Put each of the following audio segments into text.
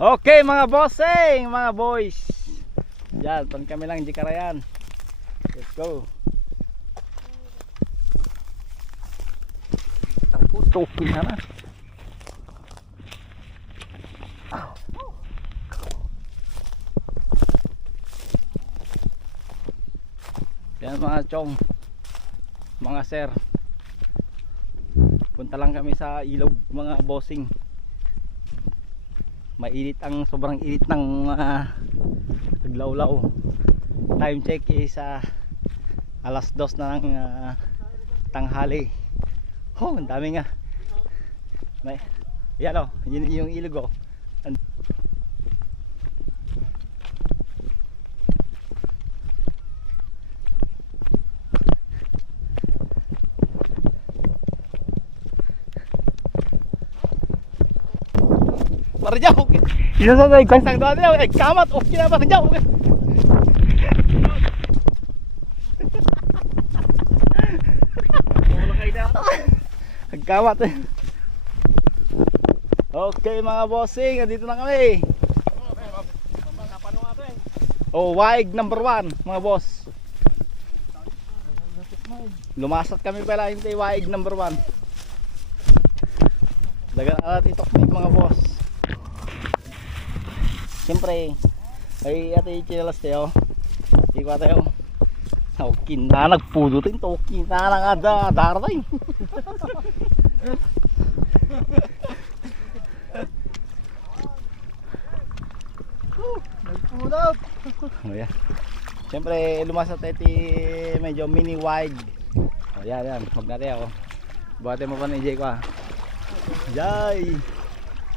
Okay mga bossing, mga boys. Yan, pan kami lang di karayan. Let's go. Ako tokin na. Yan mga chong, mga sir. Punta lang kami sa ilog mga bossing. Mainit ang sobrang init ng naglawlaw. Time check is alas 2 na ng tanghali. Oh, ang dami nga. May yan oh, yun yung ilog oh. Parjaw. Isa sa gansang doon niya, kamat okay na parjaw. Nagkamat. Okay mga bossing, dito na kami. Oh, waig number 1 mga boss. Lumasat kami pala hindi waig number 1. Dagan natin ito mga boss. Siyempre ay ate chinelas tayo. Di ko tayo. Okay na nagpudutin to. Okay na lang ada daray. Nagpudot. Oh yeah. Siyempre lumasat tayo medyo mini wide. Oh yan. Huwag natin ako. Buhatin mo pa ng EJ ko ah. Jay.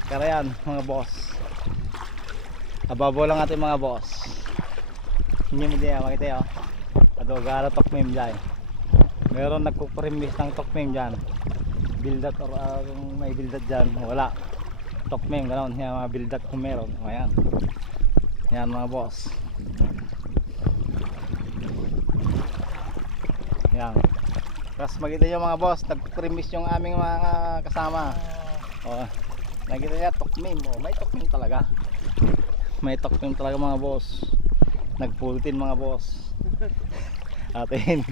Karayan mga boss. Ababo lang natin mga boss. Hindi mo din makita yun. Adogara tokmim dyan. Meron nagkuprimis ng tokmim dyan. Bildat or may bildat dyan. Wala. Tokmim ganoon. Yan mga bildat kung meron. Ayan. Yan mga boss. Yan. Tapos makita nyo mga boss. Nagkuprimis yung aming mga kasama. O, nakita nyo tokmim. O, may tokmim talaga. May tokmim talaga mga boss. Nagpulutin mga boss. Atin.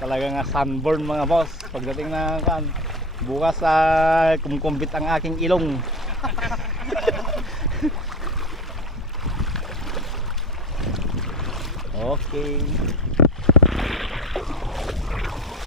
Talaga nga sunburn mga boss. Pagdating na kan, bukas kumkumbit ang aking ilong. Okay.